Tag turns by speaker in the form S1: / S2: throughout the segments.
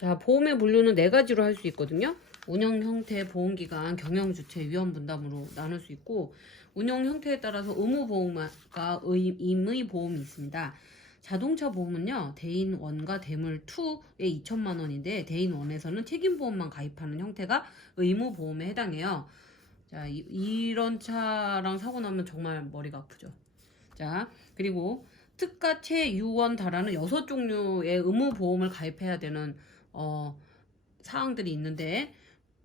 S1: 자, 보험의 분류는 네 가지로 할 수 있거든요. 운영 형태, 보험 기간, 경영 주체, 위험 분담으로 나눌 수 있고 운영 형태에 따라서 의무 보험과 의- 임의 보험이 있습니다. 자동차 보험은요, 대인 1과 대물 2에 2천만 원인데 대인 1에서는 책임 보험만 가입하는 형태가 의무 보험에 해당해요. 자, 이, 이런 차랑 사고 나면 정말 머리가 아프죠. 자, 그리고 특가 최유원 달하는 여섯 종류의 의무 보험을 가입해야 되는 어, 사항들이 있는데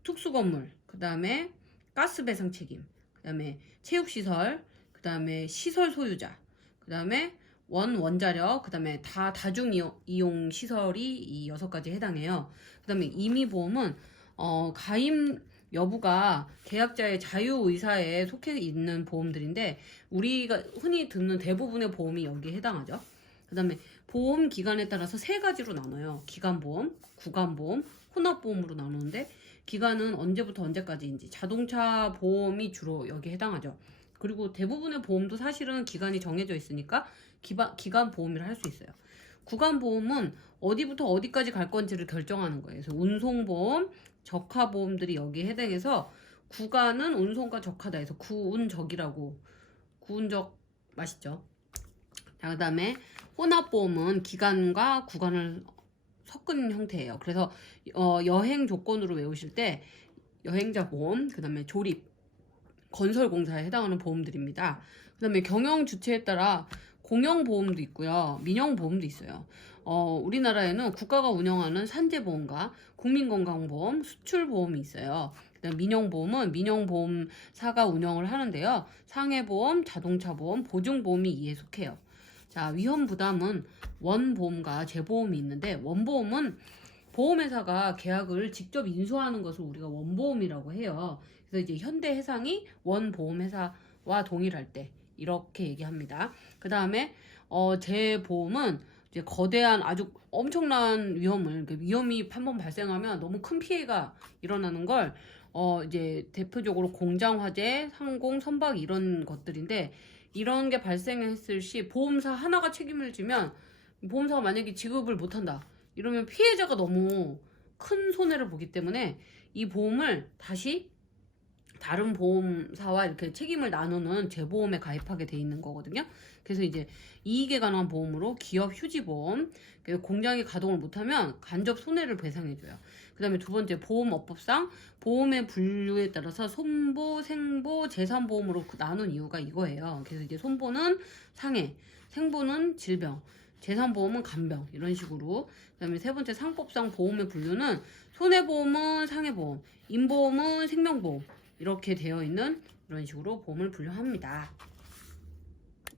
S1: 특수 건물, 그 다음에 가스 배상 책임, 그 다음에 체육 시설, 그 다음에 시설 소유자, 그 다음에 원 원자력, 그 다음에 다 다중 이용, 시설이 이 여섯 가지에 해당해요. 그 다음에 임의 보험은 어, 가입 여부가 계약자의 자유 의사에 속해 있는 보험들인데 우리가 흔히 듣는 대부분의 보험이 여기에 해당하죠. 그 다음에 보험 기간에 따라서 세 가지로 나눠요. 기간 보험, 구간 보험, 혼합 보험으로 나누는데 기간은 언제부터 언제까지인지 자동차 보험이 주로 여기에 해당하죠. 그리고 대부분의 보험도 사실은 기간이 정해져 있으니까 기바, 기간 보험이라 할 수 있어요. 구간 보험은 어디부터 어디까지 갈 건지를 결정하는 거예요. 그래서 운송보험, 적하보험들이 여기에 해당해서 구간은 운송과 적하다 해서 구운적이라고 구운적 맛있죠. 자, 그 다음에 혼합보험은 기간과 구간을 섞은 형태예요. 그래서 어, 여행 조건으로 외우실 때 여행자 보험, 그 다음에 조립, 건설 공사에 해당하는 보험들입니다. 그 다음에 경영 주체에 따라 공영 보험도 있고요. 민영 보험도 있어요. 어, 우리나라에는 국가가 운영하는 산재보험과 국민건강보험, 수출보험이 있어요. 그다음 민영보험은 민영보험사가 운영을 하는데요. 상해보험, 자동차보험, 보증보험이 이에 속해요. 자, 위험 부담은 원보험과 재보험이 있는데 원보험은 보험회사가 계약을 직접 인수하는 것을 우리가 원보험이라고 해요. 그래서 이제 현대해상이 원보험회사와 동일할 때 이렇게 얘기합니다. 그 다음에 어, 재보험은 이제 거대한 아주 엄청난 위험을 그 위험이 한 번 발생하면 너무 큰 피해가 일어나는 걸 어, 이제 대표적으로 공장 화재, 상공, 선박 이런 것들인데 이런 게 발생했을 시 보험사 하나가 책임을 지면 보험사가 만약에 지급을 못한다. 이러면 피해자가 너무 큰 손해를 보기 때문에 이 보험을 다시 다른 보험사와 이렇게 책임을 나누는 재보험에 가입하게 돼 있는 거거든요. 그래서 이제 이익에 관한 보험으로 기업 휴지보험, 공장이 가동을 못하면 간접 손해를 배상해줘요. 그 다음에 두 번째 보험업법상 보험의 분류에 따라서 손보, 생보, 재산보험으로 그 나눈 이유가 이거예요. 그래서 이제 손보는 상해, 생보는 질병, 재산보험은 간병 이런 식으로 그 다음에 세 번째 상법상 보험의 분류는 손해보험은 상해보험, 인보험은 생명보험 이렇게 되어 있는 이런 식으로 보험을 분류합니다.